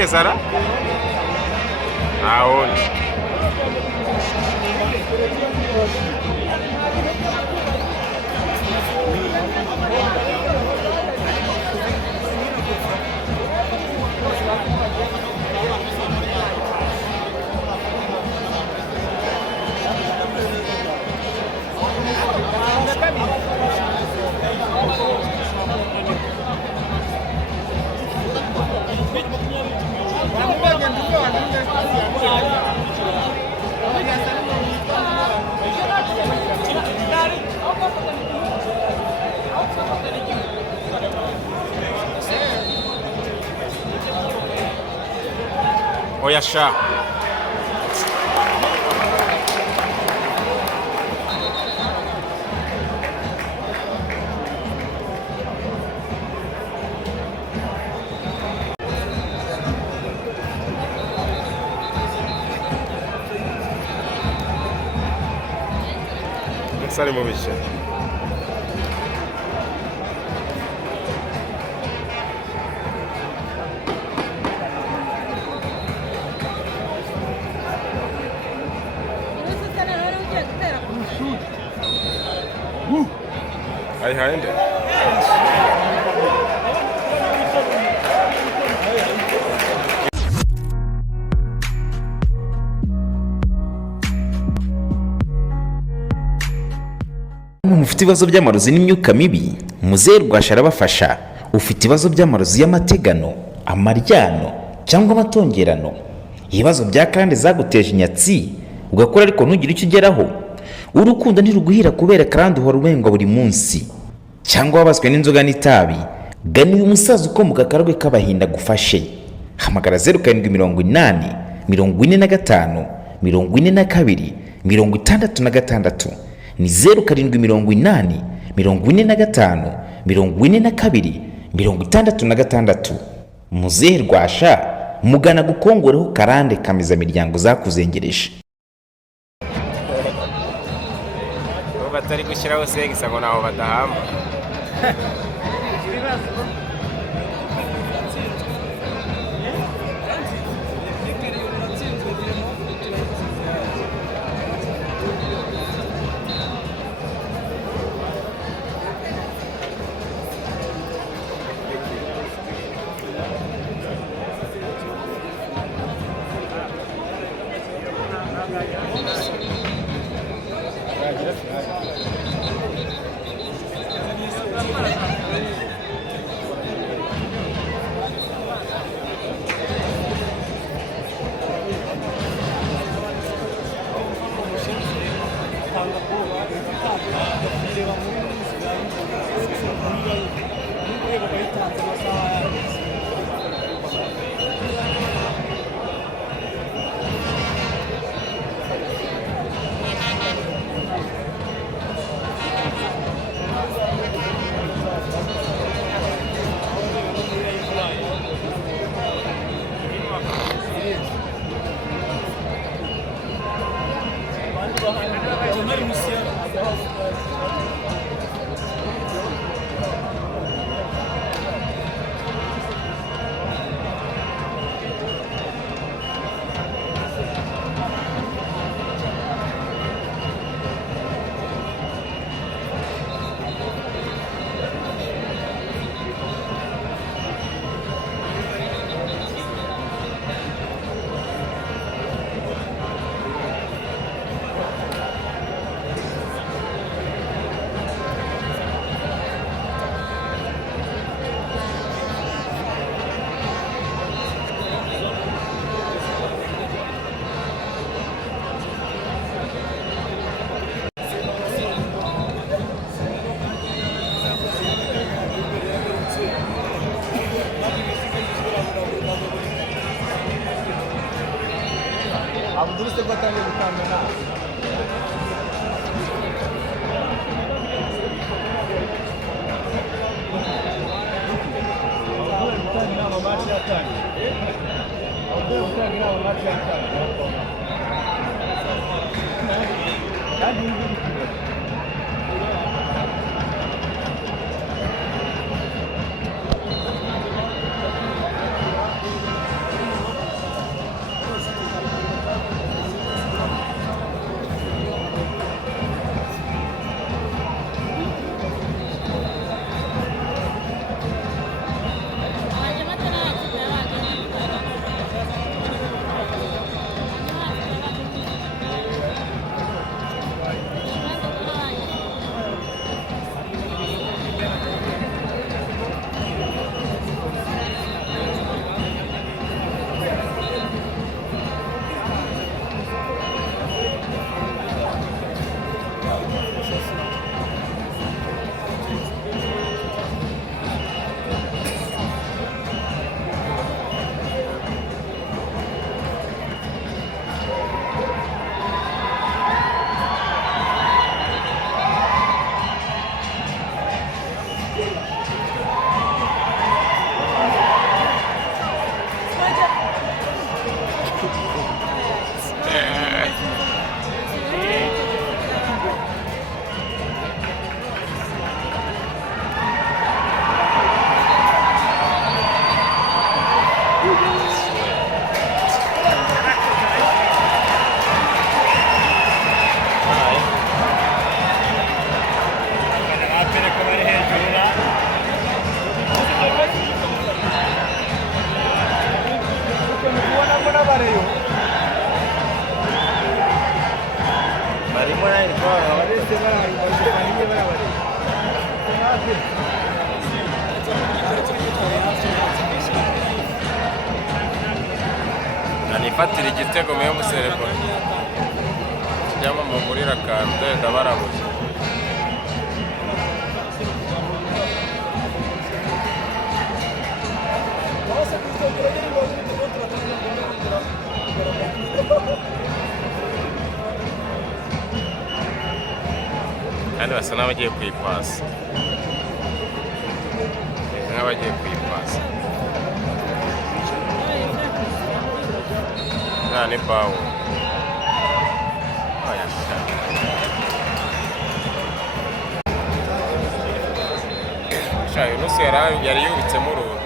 umuhereza ra awundi oya sha sari mu bice ayihande mufite ibibazo by'amarozi n'imyuka mibi muzehe Rwasha arabafasha. Ufite ibibazo by'amarozi y'amategano, amaryano cyangwa amatongerano, ibibazo bya kandi zaguteje inyatsi ugakora ariko ntugire icyo ugeraho, urukundo ntiruguhira kubera kandi uhora urengwa buri munsi, cyangwa wabaswe n'inzoga n'itabi, gana uyu musaza ukomoka Karagwe k'Abahinda gufashe. Hamagara 0780 45 42 66 ni 0780 45 42 66. Muzehe Rwasha mugana gukongoreho karande kamiza miryango zakuzengereje. batari gushyiraho segisa ngo naho badahamba Abdurrahman batangiye gutambana anifatira igitego meyo muserebone kijyamo mugurira akantu ndenda barabuze kandi basa n'abagiye kuyipasa nk'abagiye kuyipasa ni bawo shayo nusu yari yubitsemo uruhu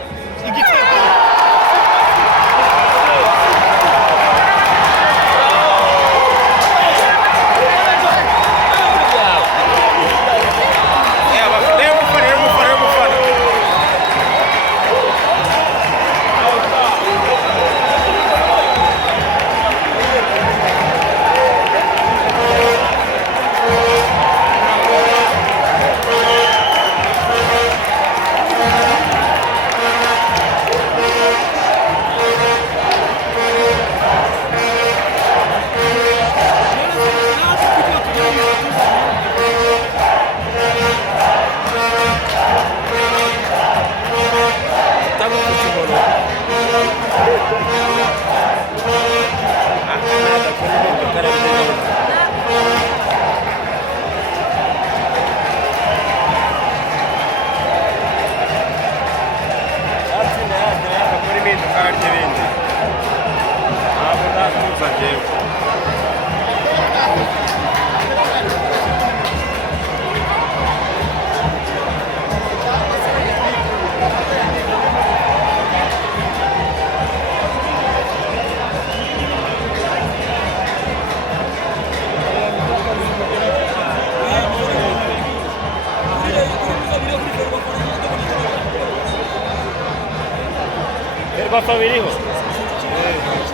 bapfa biriho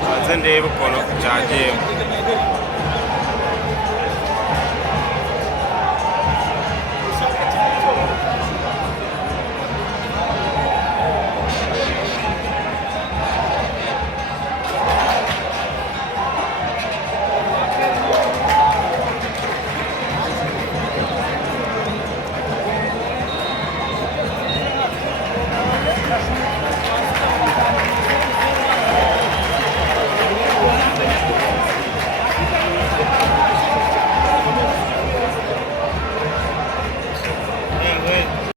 maze ndebe ukuntu cyagiyemo